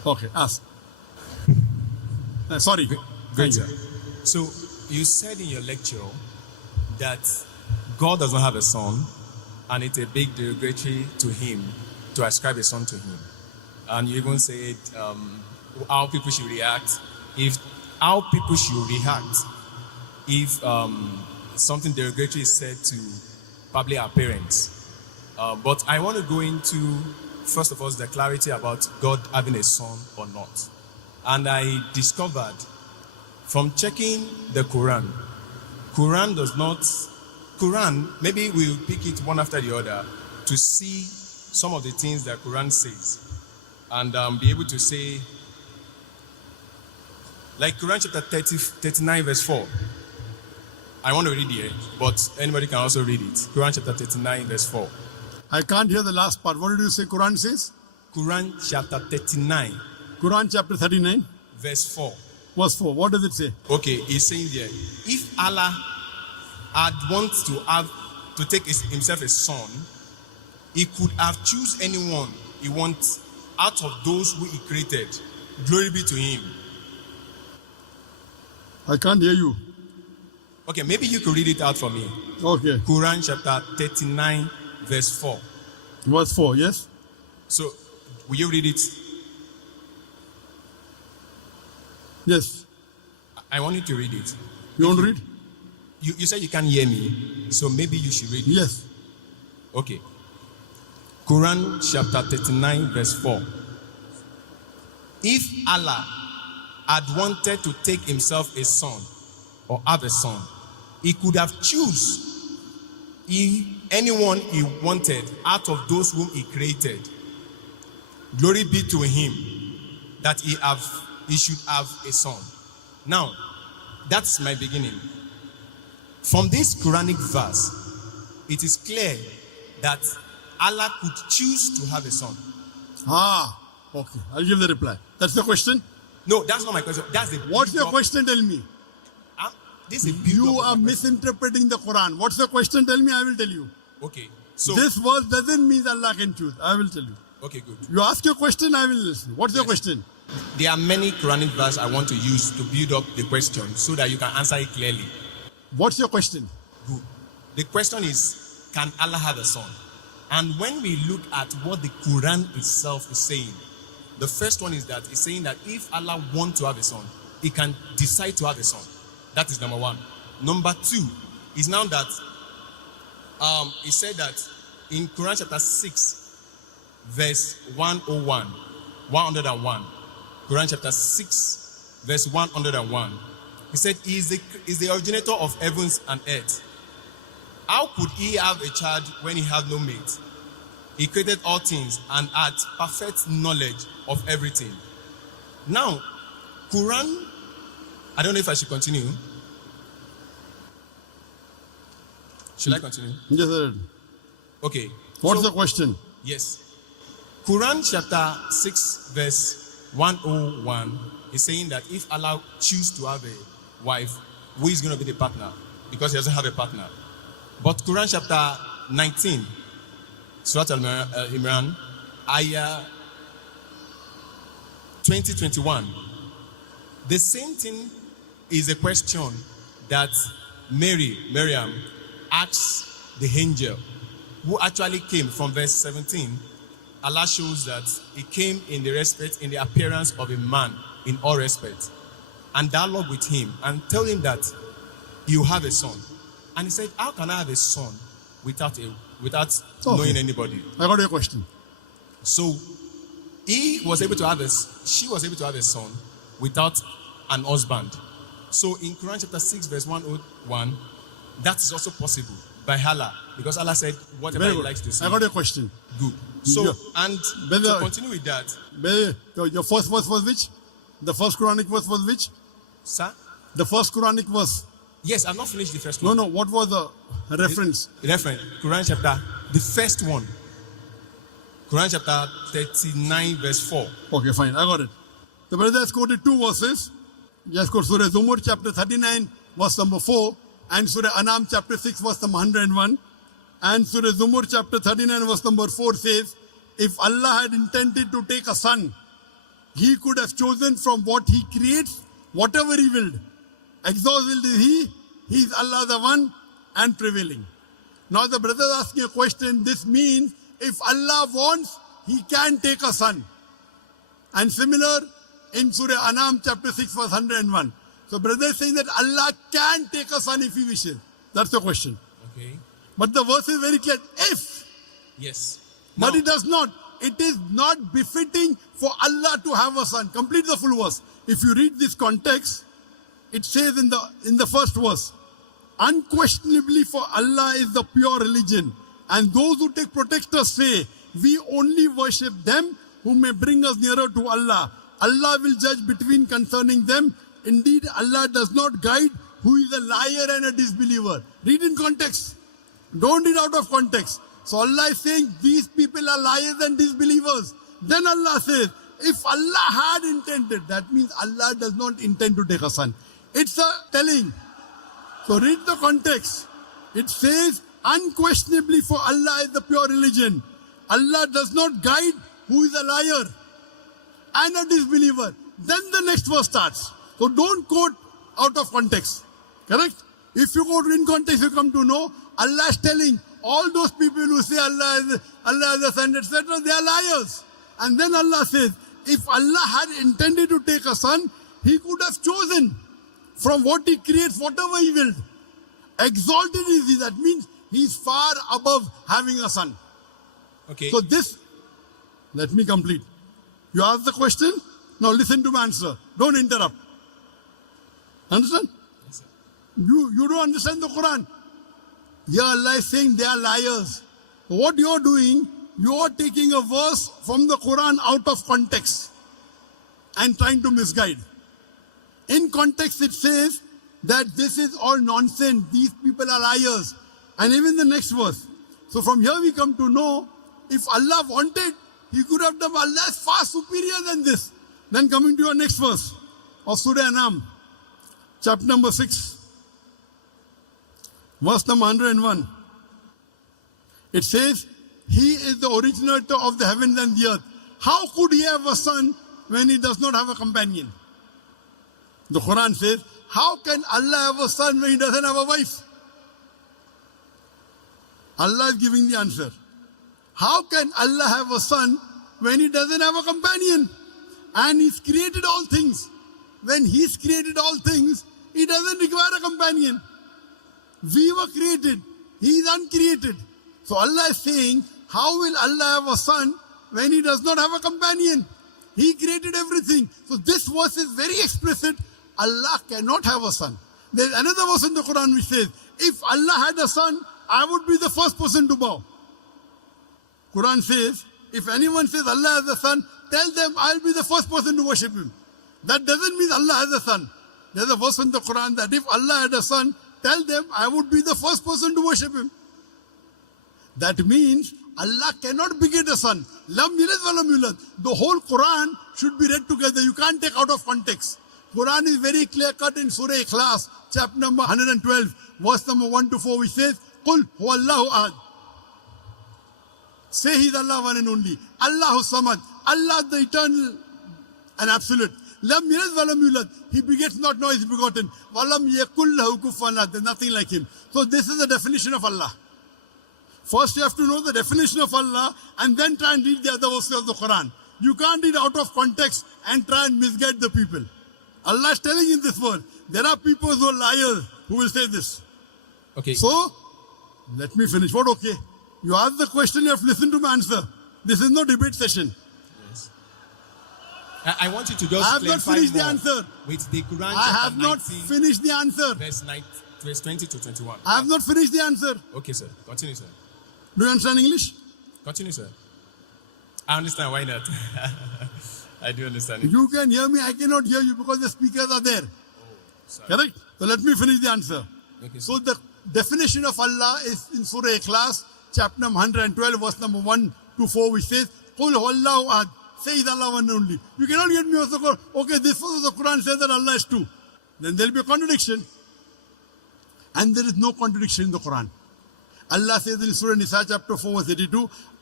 Okay, ask. Sorry. Great, sir. So, you said in your lecture that God does not have a son, and it's a big derogatory to him to ascribe a son to him. And you even said how people should react if something derogatory is said to probably our parents. But I want to go into, first of all, the clarity about God having a son or not. And I discovered from checking the Quran does not, maybe we'll pick it one after the other to see some of the things that Quran says and be able to say, like Quran chapter 39 verse 4. I want to read here, but anybody can also read it. Quran chapter 39 verse 4. I can't hear the last part. What did you say Quran says? Quran chapter 39. Quran chapter 39. Verse 4. Verse 4. What does it say? Okay, it's saying there, if Allah had wanted to take himself a son, he could have choose anyone he wants out of those who he created. Glory be to him. I can't hear you. Okay, maybe you could read it out for me. Okay. Quran chapter 39 verse 4. Verse 4, yes? So, will you read it? Yes. I want you to read it. You want to read? You said you can't hear me, so maybe you should read it. Yes. Okay. Quran chapter 39 verse 4. If Allah had wanted to take himself a son or have a son, he could have choose anyone he wanted out of those whom he created. Glory be to him that he should have a son. Now, that's my beginning. From this Quranic verse, it is clear that Allah could choose to have a son. Okay. I'll give the reply. That's the question? No, that's not my question. That's the What's your question? Tell me. This is You are misinterpreting the Quran. What's the question? Tell me, I will tell you. Okay. So this verse doesn't mean Allah can choose. I will tell you. okay, good. You ask your question, I will listen. What's your question? There are many Quranic verses I want to use to build up the question so that you can answer it clearly. What's your question? Good. The question is, can Allah have a son? And when we look at what the Quran itself is saying, the first one is that it's saying that if Allah wants to have a son, he can decide to have a son. That is number one. Number two is now that he said that in Quran chapter 6, verse 101, Quran chapter 6, verse 101, he said, he is the originator of heavens and earth. How could he have a child when he had no mate? He created all things and had perfect knowledge of everything. Now, Quran, I don't know if I should continue. Should I continue? Yes, sir. Okay. What's the question? Yes. Quran chapter 6 verse 101 is saying that if Allah chooses to have a wife, who is going to be the partner? Because he doesn't have a partner. But Quran chapter 19, Surah Al-Imran, ayah 20-21. The same thing is a question that Miriam asks the angel, who actually came from verse 17. Allah shows that he came in the appearance of a man in all respect, and dialogue with him and tell him that you have a son. And he said, how can I have a son without knowing anybody? I got your question. So she was able to have a son without an husband. So in Quran chapter 6 verse 101, that is also possible by Allah, because Allah said whatever he likes to say. I got your question. Good. So, Yeah. and to continue with that. Your first verse was which? The first Quranic verse was which? Sir? The first Quranic verse. Yes, I've not finished the first one. No, what was the reference? Quran chapter, the first one. Quran chapter 39 verse 4. Okay, fine, I got it. The brother has quoted two verses. He has quoted Surah Zumur chapter 39 verse number 4 and Surah Anam chapter 6 verse number 101. And Surah Zumur chapter 39 verse number 4 says, if Allah had intended to take a son, He could have chosen from what he creates, whatever he willed. Exalted is he is Allah the one and prevailing. Now the brother is asking a question. This means if Allah wants, he can take a son. And similar in Surah Anam chapter 6 verse 101. So brother is saying that Allah can take a son if he wishes. That's the question. Okay. But the verse is very clear. If. Yes. But Now, it does not. It is not befitting for Allah to have a son. Complete the full verse. If you read this context, it says in the first verse, unquestionably for Allah is the pure religion, and those who take protectors say, we only worship them who may bring us nearer to Allah. Allah will judge between concerning them. Indeed, Allah does not guide who is a liar and a disbeliever. Read in context. Don't read out of context. So Allah is saying these people are liars and disbelievers. Then Allah says, if Allah had intended, that means Allah does not intend to take a son. It's a telling. So read the context. It says, unquestionably for Allah is the pure religion. Allah does not guide who is a liar and a disbeliever. Then the next verse starts. So don't quote out of context. Correct? If you quote in context, you come to know Allah is telling all those people who say Allah is a son, etc., they are liars. And then Allah says, if Allah had intended to take a son, he could have chosen from what he creates, whatever he willed. Exalted is he. That means he's far above having a son. okay. So this, let me complete. You ask the question, now listen to my answer. Don't interrupt. Understand? Yes, sir. You don't understand the Quran. Here Allah is saying they are liars. What you are doing, you are taking a verse from the Quran out of context and trying to misguide. In context it says that this is all nonsense. These people are liars. And even the next verse. So from here we come to know, if Allah wanted, he could have done. Allah is far superior than this. Then coming to your next verse of Surah Anam, chapter number 6. Verse number 101. It says, he is the originator of the heavens and the earth. How could he have a son when he does not have a companion? The Quran says, how can Allah have a son when he doesn't have a wife? Allah is giving the answer. How can Allah have a son when he doesn't have a companion? And he's created all things. When he's created all things, he doesn't require a companion. We were created. He is uncreated. So Allah is saying, how will Allah have a son when he does not have a companion? He created everything. So this verse is very explicit. Allah cannot have a son. There's another verse in the Quran which says, if Allah had a son, I would be the first person to bow. Quran says, if anyone says Allah has a son, tell them I'll be the first person to worship him. That doesn't mean Allah has a son. There's a verse in the Quran that if Allah had a son, tell them I would be the first person to worship him. That means Allah cannot beget a son. Lam yalid wa lam yulad. The whole Quran should be read together. You can't take out of context. Quran is very clear cut in Surah Ikhlas, chapter number 112, verse number 1 to 4, which says, Qul huwallahu ahad. Say he's Allah one and only. Allahu samad. Allah the eternal and absolute. Lam yalid wa lam yulad. He begets not, nor is begotten. Wa lam yakul lahu kufuwan ahad. There's nothing like him. So this is the definition of Allah. First you have to know the definition of Allah and then try and read the other verses of the Quran. You can't read out of context and try and misguide the people. Allah is telling in this word, there are people who are liars who will say this. Okay. So, let me finish. What okay? You ask the question, you have to listen to my answer. This is no debate session. Yes. I want you to just I have not clarify finished the more answer. with the Quran I chapter have not 19, finished the answer. verse 20 to 21. I have not finished the answer. Okay, sir. Continue, sir. Do you understand English? Continue, sir. I understand. Why not? I do understand it. You can hear me, I cannot hear you because the speakers are there. Sorry. Correct? So let me finish the answer. Okay, So the definition of Allah is in Surah Ikhlas, chapter number 112, verse number 1 to 4, which says, Qul huwallahu ahad. Say is Allah one and only. You cannot get me also go, okay, this verse of the Quran says that Allah is two. Then there will be a contradiction. And there is no contradiction in the Quran. Allah says in Surah Nisa chapter 4 verse 82,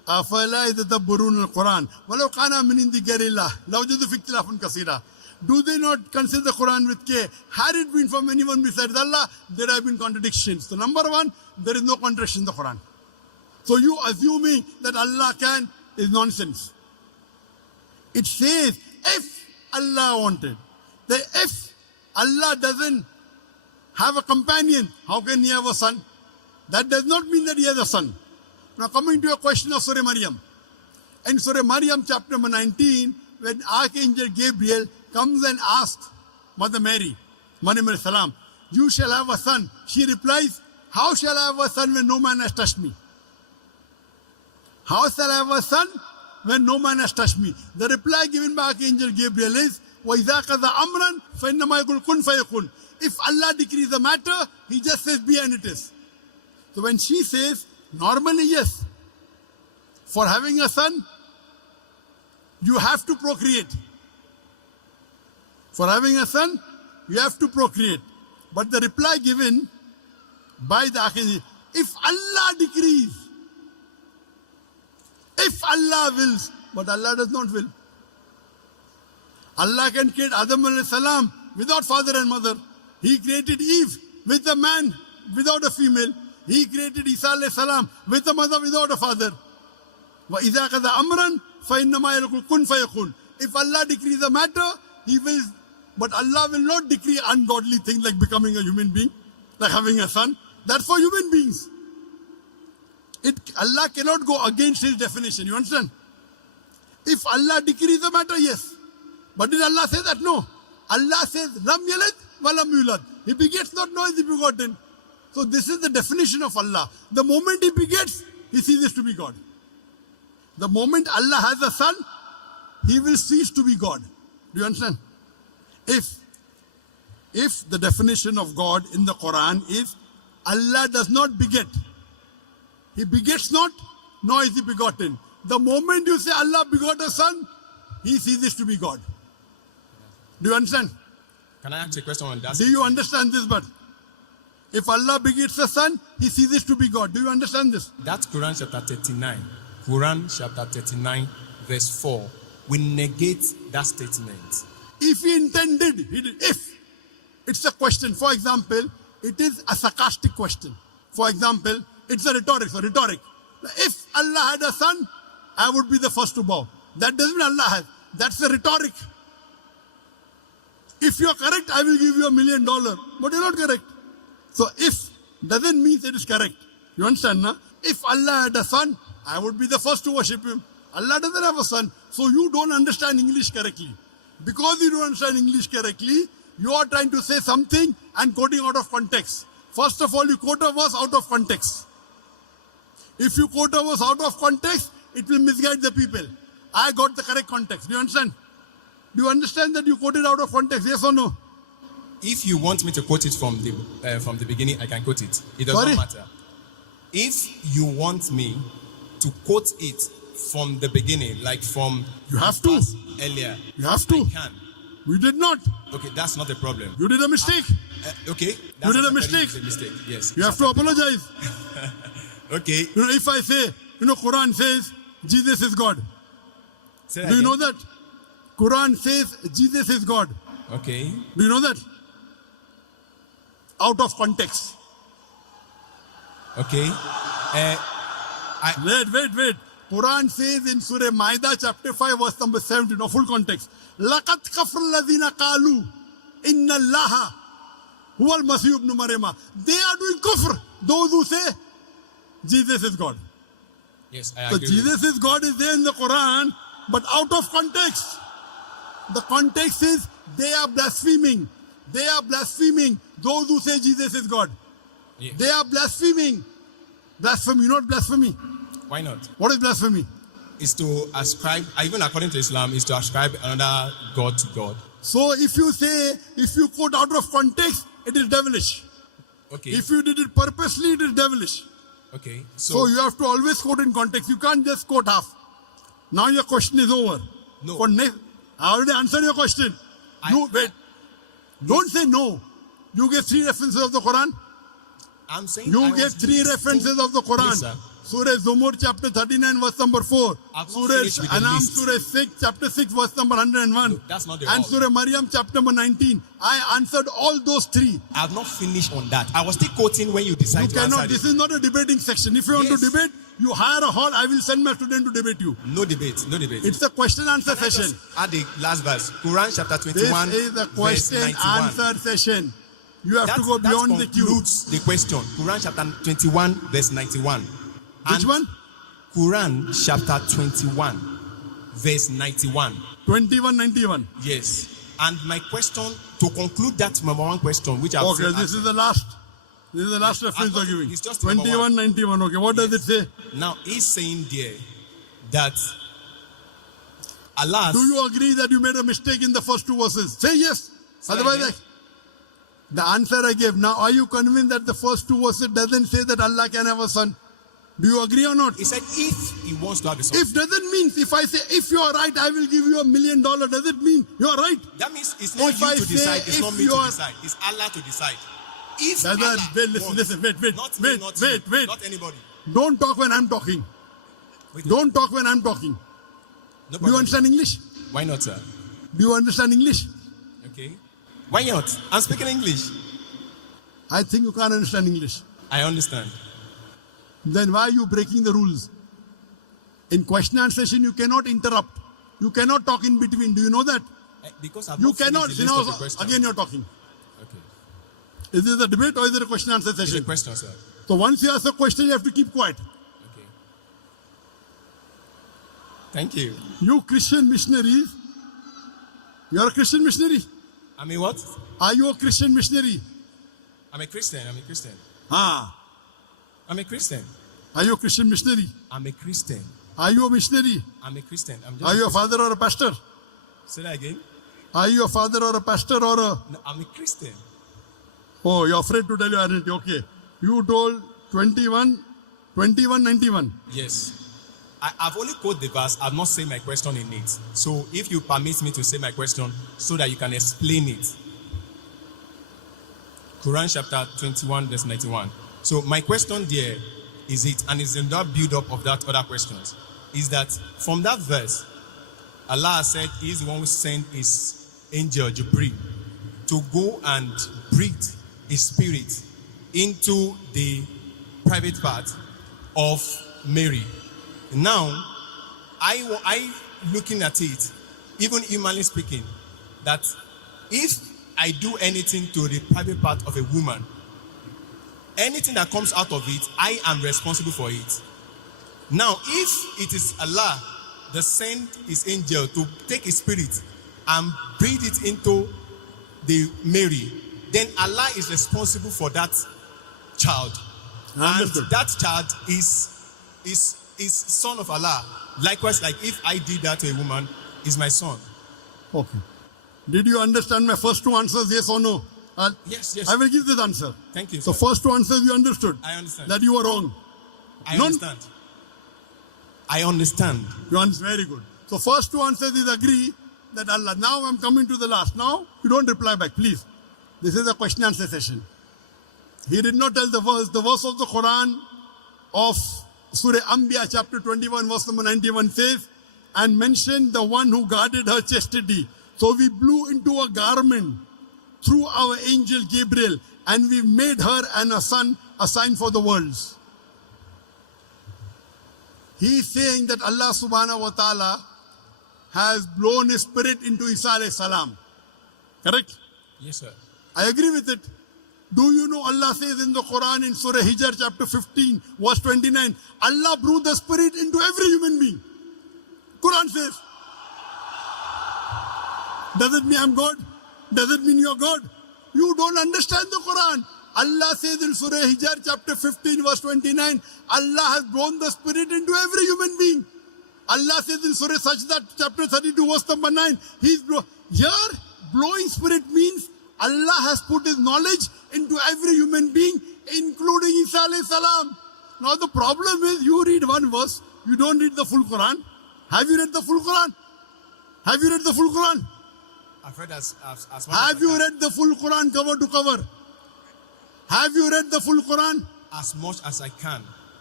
أَفَلَا يَتَدَبَّرُونَ الْقُرْآنَ وَلَوْ كَانَ مِنْ عِنْدِ غَيْرِ اللَّهِ لَوَجَدُوا فِيهِ اخْتِلَافًا كَثِيرًا. Do they not consider the Quran with care? Had it been from anyone besides Allah, there have been contradictions. So number one, there is no contradiction in the Quran. So you assuming that Allah can is nonsense. It says, if Allah wanted, that if Allah doesn't have a companion, how can he have a son? That does not mean that he has a son. Now coming to a question of Surah Maryam. In Surah Maryam chapter number 19, when Archangel Gabriel comes and asks Mother Mary, Maryam salam, you shall have a son. She replies, how shall I have a son when no man has touched me? How shall I have a son when no man has touched me? The reply given by Archangel Gabriel is, وَإِذَا قَضَى أَمْرًا فَإِنَّمَا يَقُولُ كُنْ فَيَكُونُ. If Allah decrees the matter, He just says be and it is. So when she says, normally yes, for having a son, you have to procreate. For having a son, you have to procreate. But the reply given by the Archangel, if Allah decrees, if Allah wills, but Allah does not will. Allah can create Adam alayhi salam without father and mother. He created Eve with a man without a female. He created Isa alayhi salam with a mother without a father. وَإِذَا قَضَى أَمْرًا فَإِنَّمَا يَقُولُ كُنْ فَيَكُونُ. If Allah decrees a matter, He will, but Allah will not decree ungodly things like becoming a human being, like having a son. That's for human beings. Allah cannot go against His definition. You understand? If Allah decrees a matter, yes. But did Allah say that? No. Allah says, Lam yalad wa lam yulad. He begets not, nor is he begotten. So this is the definition of Allah. The moment He begets, He ceases to be God. The moment Allah has a son, He will cease to be God. Do you understand? If the definition of God in the Quran is Allah does not beget, He begets not, nor is He begotten. The moment you say Allah begot a son, He ceases to be God. Do you understand? Can I ask a question on that? Do you understand this? But if Allah begets a son, He ceases to be God. Do you understand this? That's Quran chapter 39. Quran chapter 39, verse 4. We negate that statement. If He intended, He did. If. It's a question. For example, it is a sarcastic question. For example, it's a rhetoric. So rhetoric. If Allah had a son, I would be the first to bow. That doesn't mean Allah has. That's a rhetoric. If you're correct, I will give you $1 million. But you're not correct. So if doesn't mean it is correct. You understand, na? If Allah had a son, I would be the first to worship Him. Allah doesn't have a son. So you don't understand English correctly. Because you don't understand English correctly, you are trying to say something and quoting out of context. First of all, you quote a verse out of context. If you quote a verse out of context, it will misguide the people. I got the correct context. Do you understand? Do you understand that you quoted out of context? Yes or no? If you want me to quote it from the beginning, I can quote it. It does not matter. If you want me to quote it from the beginning, like from you have to earlier, you have to. I can. We did not. Okay, that's not a problem. You did a mistake. Okay, you did a mistake. Yes. You have to apologize. Okay. You know, if I say, Quran says Jesus is God. Do you know that? Quran says Jesus is God. Okay. Do you know that? Out of context. Okay. Wait. Quran says in Surah Maida chapter 5 verse number 17, no full context. لَقَدْ كَفْرَ الَّذِينَ قَالُوا إِنَّ اللَّهَ هُوَ الْمَسِيحُ ابْنُ مَرْيَمَ. They are doing kufr. Those who say Jesus is God. Yes, I agree. agree. So Jesus is God is there in the Quran, but out of context. The context is they are blaspheming. They are blaspheming. Those who say Jesus is God. Yes. They are blaspheming. Blasphemy, not blasphemy. Why not? What is blasphemy? Is to ascribe, even according to Islam, is to ascribe another God to God. So if you quote out of context, it is devilish. Okay. If you did it purposely, it is devilish. Okay. So you have to always quote in context. You can't just quote half. Now your question is over. No. I already answered your question. Wait. Don't say no. You gave 3 references of the Quran. I'm saying you gave 3 references of the Quran. Yes, Surah Zumur chapter 39 verse number 4. I've not Surah finished with the Anam list. Surah 6 chapter 6 verse number 101. No, that's not the And all. Surah Maryam chapter number 19. I answered all those three. I have not finished on that. I was still quoting when you decide You to cannot, answer this it. is not a debating section. If you want to Yes. debate, you hire a hall, I will send my student to debate you. No debate, no debate. It's a question answer Can I session. just add the last verse. Quran chapter This 21, is a verse question 91. answer session. You have to go That beyond the queue. concludes the question. Quran chapter 21, verse 91. Which And one? Quran chapter 21, verse 91. 2191. Yes. And my question, to conclude that number one question, which I've Okay, said, this is the last. This is the last reference you're giving. It's just number 2191. Okay, what does it say? now he's saying there that Allah, Do you agree that you made a mistake in the first two verses? Say yes. Say Otherwise, again. the answer I gave. Now, are you convinced that the first two verses doesn't say that Allah can have a son? Do you agree or not? he said if he wants to have a son, If doesn't mean, if I say, if you are right, I will give you $1 million, does it mean you are right? that means it's not If you I to say decide, it's if not me you to are- decide, it's Allah to decide. If Brother, Allah wait, listen, wants, listen, wait, not me, not you, wait. not anybody. Don't talk when I'm talking. Wait, Don't talk when I'm talking. no Do you problem. understand English? Why not, sir? Do you understand English? Okay. Why not? I'm speaking English. I think you can't understand English. I understand. Then why are you breaking the rules? In question and answer session, you cannot interrupt. You cannot talk in between. Do you know that? Because I've You not finished cannot. the You list know, of the question. again you're talking. Okay. Is this a debate or is it a question and answer It's a session? question, sir. So once you ask a question, you have to keep quiet. Okay. Thank you. You Christian missionaries, you're a Christian missionary. I mean, what? Are you a Christian missionary? I'm a Christian. I'm a Christian. Ah. I'm a Christian. Are you a Christian missionary? I'm a Christian. Are you a missionary? I'm a Christian. I'm just Are you a father or a pastor? Say that again. Are you a father or a pastor or a... No, I'm a Christian. Oh, you're afraid to tell your identity. Okay. You told 2191. Yes. I've only quoted the verse. I've not said my question in it. So if you permit me to say my question so that you can explain it. Quran chapter 21 verse 91. So my question there is it, and it's in that build-up of that other questions, is that from that verse, Allah said he is the one who sent his angel Jibreel to go and breathe his spirit into the private part of Mary. Now, I looking at it, even humanly speaking, that if I do anything to the private part of a woman, anything that comes out of it, I am responsible for it. Now, if it is Allah that sent his angel to take his spirit and breathe it into the Mary, then Allah is responsible for that child. And Understood. that child is son of Allah. Likewise, like if I did that to a woman, is my son. Okay. Did you understand my first two answers, yes or no? Yes, yes. I will give this answer. Thank you, So sir. first two answers you understood. I understand. That you were wrong. I None- understand. I understand. You understand? Very good. So first two answers is agree that Allah. Now I'm coming to the last. Now you don't reply back, please. This is a question answer session. He did not tell the verse. The verse of the Quran of Surah Anbiya chapter 21 verse number 91 says, and mentioned the one who guarded her chastity. So we blew into a garment through our angel Gabriel, and we made her and her son a sign for the worlds. He is saying that Allah subhanahu wa ta'ala has blown his spirit into Isa alayhi salam. Correct? Yes, sir. I agree with it. Do you know Allah says in the Quran in Surah Hijr chapter 15 verse 29, Allah blew the spirit into every human being. Quran says. Does it mean I'm God? Does it mean you're God? You don't understand the Quran. Allah says in Surah Hijr chapter 15 verse 29, Allah has blown the spirit into every human being. Allah says in Surah Sajda chapter 32 verse number 9, here blowing spirit means Allah has put his knowledge into every human being, including Isa alayhi salam. Now the problem is you read one verse, you don't read the full Quran. Have you read the full Quran? Have you read the full Quran? I've read as much Have as you I can. read the full Quran cover to cover? Have you read the full Quran? As much as I can.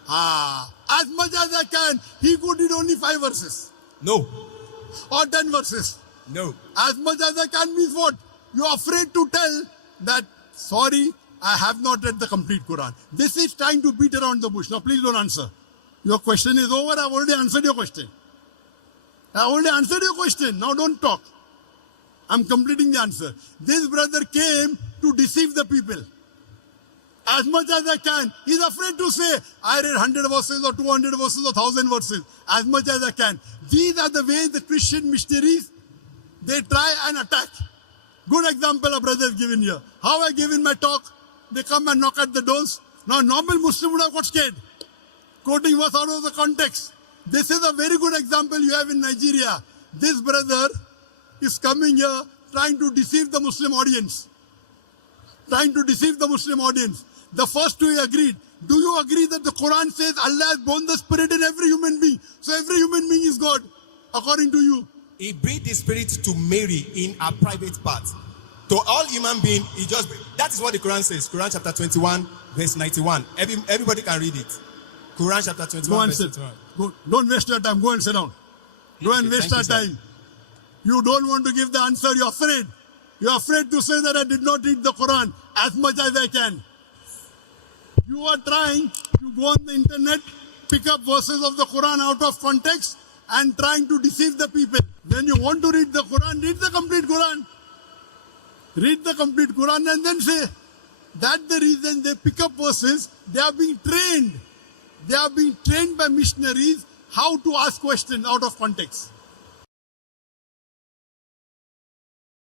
As much as I can. He could read only 5 verses No. or 10 verses. No. As much as I can means what? You are afraid to tell that, sorry, I have not read the complete Quran. This is trying to beat around the bush. Now please don't answer. Your question is over. I've already answered your question. I already answered your question. Now don't talk. I'm completing the answer. This brother came to deceive the people. As much as I can. He's afraid to say, I read 100 verses or 200 verses or 1,000 verses. As much as I can. These are the ways the Christian missionaries, they try and attack. Good example a brother has given here. How I gave in my talk, they come and knock at the doors. Now normal Muslim would have got scared. Quoting verse out of the context. This is a very good example you have in Nigeria. This brother is coming here trying to deceive the Muslim audience. Trying to deceive the Muslim audience. The first two he agreed. Do you agree that the Quran says Allah has born the spirit in every human being? So every human being is God, according to you. He breathed the spirit to Mary in her private part. To all human beings, he just, that is what the Quran says. Quran chapter 21, verse 91. Everybody can read it. Quran chapter 21, verse 91. Go, don't waste your time. Go and sit down. Go and waste our time. You don't want to give the answer. You're afraid. You're afraid to say that I did not read the Quran as much as I can. You are trying to go on the internet, pick up verses of the Quran out of context and trying to deceive the people. When you want to read the Quran, read the complete Quran. Read the complete Quran and then say, that's the reason they pick up verses. They are being trained. They are being trained by missionaries how to ask questions out of context.